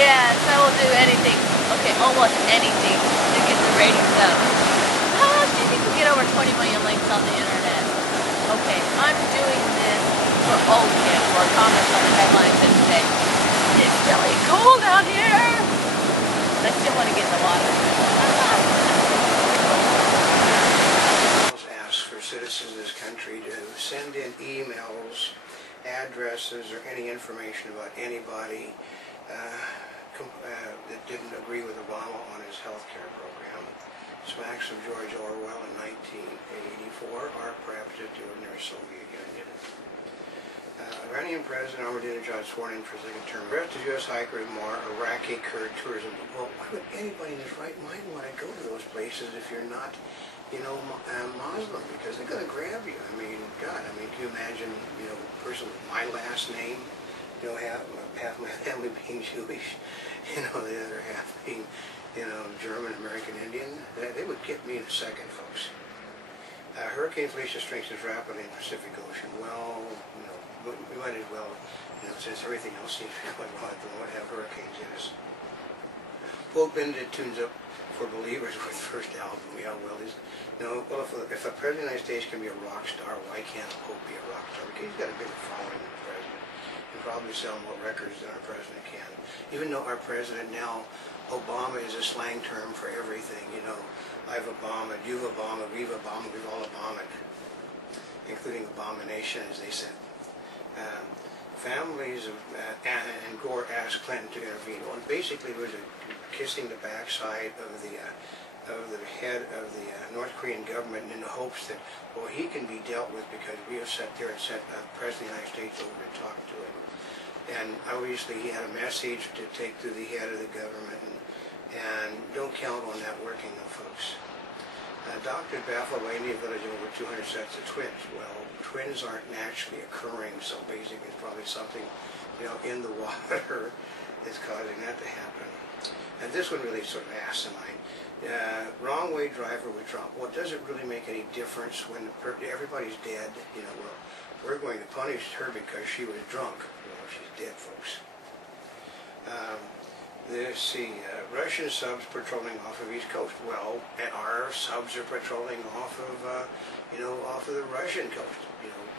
Yes, I will do anything. Okay, almost anything to get the ratings up. How else do you think we get over 20 million links on the internet? Okay, I'm doing this for Oldecam, or comments on the headlines that say, it's really cold out here. But I still want to get in the water. Ask for citizens of this country to send in emails, addresses, or any information about anybody that didn't agree with Obama on his health care program. Smacks of George Orwell in 1984 are perhaps just the ordinary Soviet Union. Iranian President Ahmadinejad sworn in for a second term. Arrested U.S. hikers more Iraqi Kurd tourism. Well, why would anybody in his right mind want to go to those places if you're not, Muslim? Because they're going to grab you. I mean, God, can you imagine, a person with my last name, half my family being Jewish, the other half being, German, American, Indian? They would get me in a second, folks. Hurricane Felicia strengthens rapidly in the Pacific Ocean. Well, we might as well, since everything else seems to be going on at the moment, have hurricanes in us. Pope Benedict tunes up for Believers with first album. Yeah, well, if a president of the United States can be a rock star, why can't a Pope be a rock star? Because he's got a bigger following than the president. He can probably sell more records than our president can. Even though our president now, Obama is a slang term for everything. I've Obama, you've Obama, we've all Obama, including abomination, as they said. Families of and Gore asked Clinton to intervene. Well, basically, it was kissing the backside of the head of the North Korean government in the hopes that, well, he can be dealt with because we have sat there and sent the President of the United States over to talk to him. And obviously, he had a message to take to the head of the government, and don't count on that working, though, folks. Doctors baffled by Indian village over 200 sets of twins. Well, twins aren't naturally occurring, so basically it's probably something, in the water that's causing that to happen. And this one really sort of asinine. Wrong way driver with Trump. Well, does it really make any difference when everybody's dead? Well, we're going to punish her because she was drunk. Well, she's dead, folks. Let's see, Russian subs patrolling off of East Coast. Well, our subs are patrolling off of, off of the Russian coast.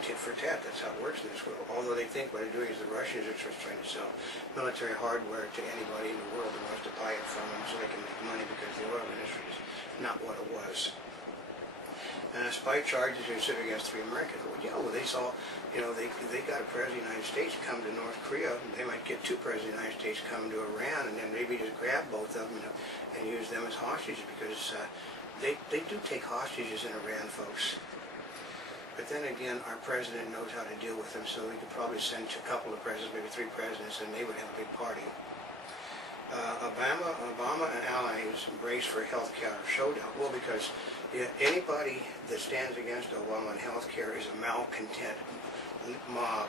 Tit for tat. That's how it works in this world. Although they think what they're doing is the Russians are just trying to sell military hardware to anybody in the world that wants to buy it from them so they can make money because the oil industry is not what it was. Spy charges are considered against 3 Americans. Well, they saw, they got a president of the United States come to North Korea. They might get 2 presidents of the United States come to Iran, and then maybe just grab both of them and use them as hostages because they do take hostages in Iran, folks. But then again, our president knows how to deal with them, so we could probably send a couple of presidents, maybe 3 presidents, and they would have a big party. Obama and allies embrace for health care showdown. Well, because anybody that stands against Obama on health care is a malcontent mob.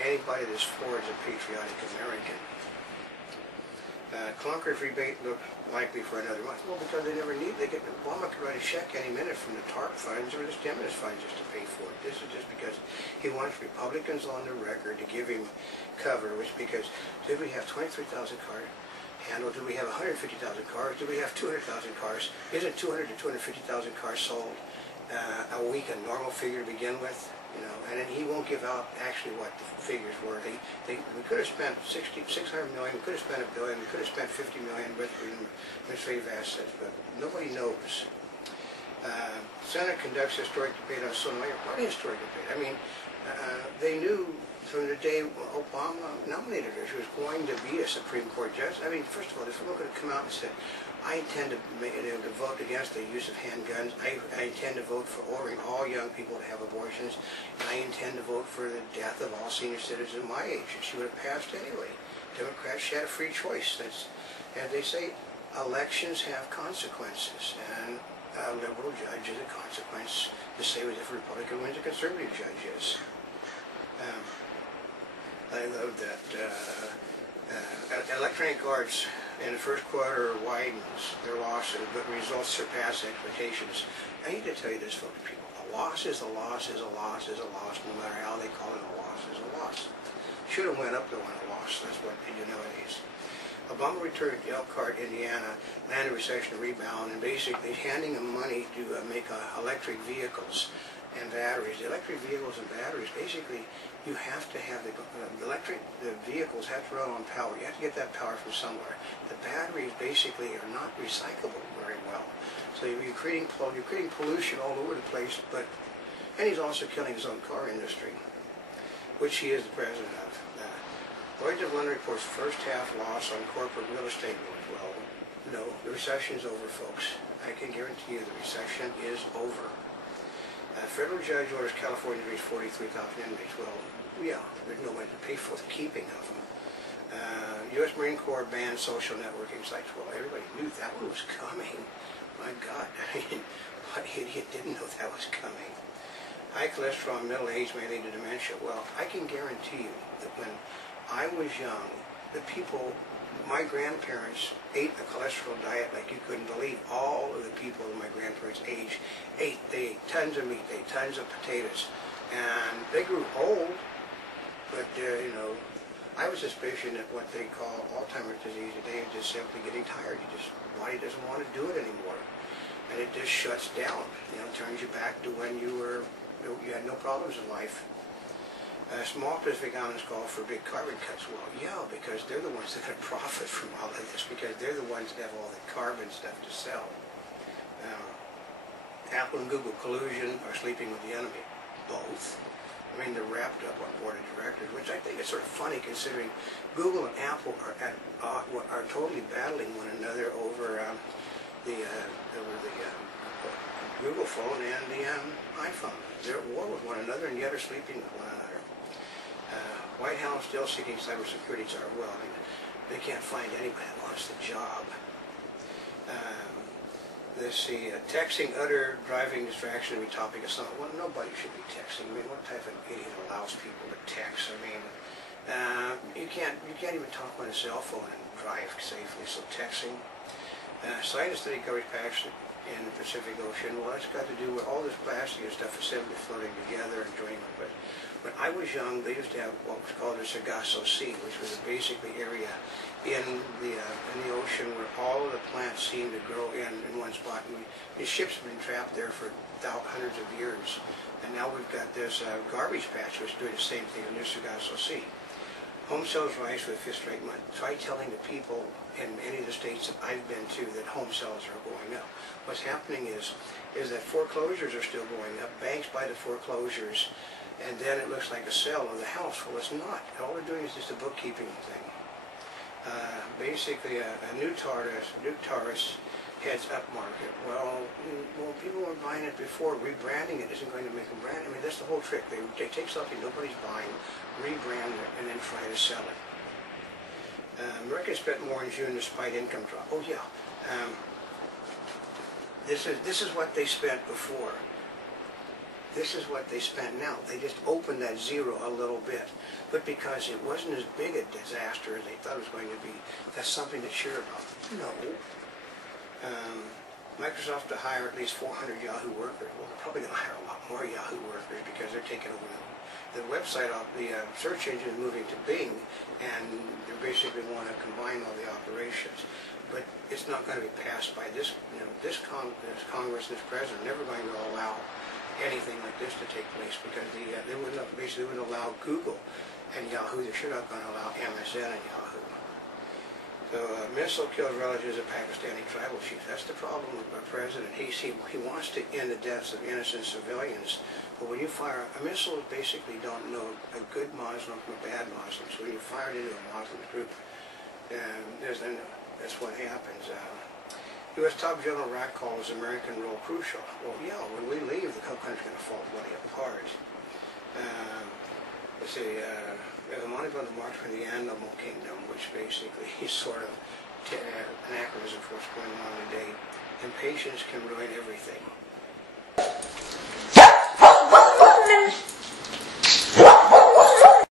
Anybody that's for is a patriotic American. Clunkers rebate look likely for another month. Well, because they never need. Obama could write a check any minute from the TARP funds or the stimulus funds just to pay for it. This is just because he wants Republicans on the record to give him cover. Which because did we have 23,000 cars handled? Do we have 150,000 cars? Do we have 200,000 cars? Isn't 200 to 250,000 cars sold a week a normal figure to begin with? And then he won't give out actually what the figures were. We could have spent $600 million, we could have spent $1 billion, we could have spent $50 million with administrative assets, but nobody knows. Senate conducts a historic debate on Somalia. What is historic debate? They knew from the day Obama nominated her, she was going to be a Supreme Court judge. First of all, if someone could have come out and said, I intend to vote against the use of handguns. I intend to vote for ordering all young people to have abortions. And I intend to vote for the death of all senior citizens my age. And she would have passed anyway. Democrats had a free choice. That's, as they say, elections have consequences. And a liberal judge is a consequence the same as if a Republican wins a conservative judge is. I love that electronic arts in the first quarter widens their losses, but results surpass expectations. I need to tell you this, folks, people. A loss is a loss is a loss is a loss, no matter how they call it. A loss is a loss. Should have went up though on a loss. That's what they do nowadays. Obama returned to Elkhart, Indiana, landed recession rebound, and basically handing them money to make electric vehicles and batteries. The electric vehicles and batteries, basically, you have to have the vehicles have to run on power. You have to get that power from somewhere. The batteries basically are not recyclable very well. So you're creating pollution all over the place, and he's also killing his own car industry, which he is the president of. Lloyd of London reports first half loss on corporate real estate. Well, no, the recession's over, folks. I can guarantee you the recession is over. Federal judge orders California to reach 43,000 inmates. Well, yeah, there's no way to pay for the keeping of them. U.S. Marine Corps banned social networking sites. Well, everybody knew that one was coming. My God, I mean, what idiot didn't know that was coming? High cholesterol in middle age may lead to dementia. Well, I can guarantee you that when I was young, the people, my grandparents ate a cholesterol diet like you couldn't believe. All of the people of my grandparents' age they ate tons of meat, they ate tons of potatoes, and they grew old, but you know, I was suspicious that what they call Alzheimer's disease today is just simply getting tired. Body doesn't want to do it anymore, and it just shuts down. You know, turns you back to when you had no problems in life. Small Pacific Islands call for big carbon cuts. Well, yeah, because they're the ones that are going to profit from all of this, because they're the ones that have all the carbon stuff to sell. Apple and Google collusion or sleeping with the enemy? Both. I mean, they're wrapped up on board of directors, which I think is sort of funny considering Google and Apple are totally battling one another over the Google phone and the iPhone. They're at war with one another, and yet are sleeping with one another. White House still seeking cybersecurity czar. Well, I mean, they can't find anybody that wants the job. Let's see, texting, utter driving distraction to be topic of some. Well, nobody should be texting. I mean, what type of idiot allows people to text? I mean, you can't even talk on a cell phone and drive safely. So texting. Scientists study garbage patch in the Pacific Ocean. Well, that's got to do with all this plastic and stuff is simply floating together and joining with it. When I was young, they used to have what was called the Sargasso Sea, which was a basically area in the ocean where all of the plants seemed to grow in one spot. And the ships have been trapped there for hundreds of years. And now we've got this garbage patch which is doing the same thing in the Sargasso Sea. Home sales rise for the fifth straight month. Try telling the people in any of the states that I've been to that home sales are going up. What's happening is that foreclosures are still going up. Banks buy the foreclosures, and then it looks like a sale of the house. Well, it's not. All they're doing is just a bookkeeping thing. Basically, a new Taurus heads up market. Well, people were buying it before. Rebranding it isn't going to make them brand. I mean, that's the whole trick. They take something nobody's buying, rebrand it, and then try to sell it. Americans spent more in June despite income drop. Oh yeah, this is what they spent before. This is what they spent now. They just opened that zero a little bit, but because it wasn't as big a disaster as they thought it was going to be, that's something to cheer about. No. Microsoft to hire at least 400 Yahoo workers. Well, they're probably going to hire a lot more Yahoo workers because they're taking over the website. The search engine is moving to Bing, and they basically want to combine all the operations. But it's not going to be passed by this Congress, this president, never going to allow anything like this to take place because they wouldn't allow Google and Yahoo. They're sure not going to allow MSN and Yahoo. So missile kills relatives of Pakistani tribal chiefs. That's the problem with our president. He wants to end the deaths of innocent civilians. But when you fire a missile, basically don't know a good Muslim from a bad Muslim. So when you fire it into a Muslim group, that's what happens. U.S. Top General Rack calls American role crucial. Well, yeah, when we leave, the whole country's going to fall bloody apart. Let's see, there's a monument on the march for the Animal Kingdom, which basically is sort of an anachronism for what's going on today. Impatience can ruin everything.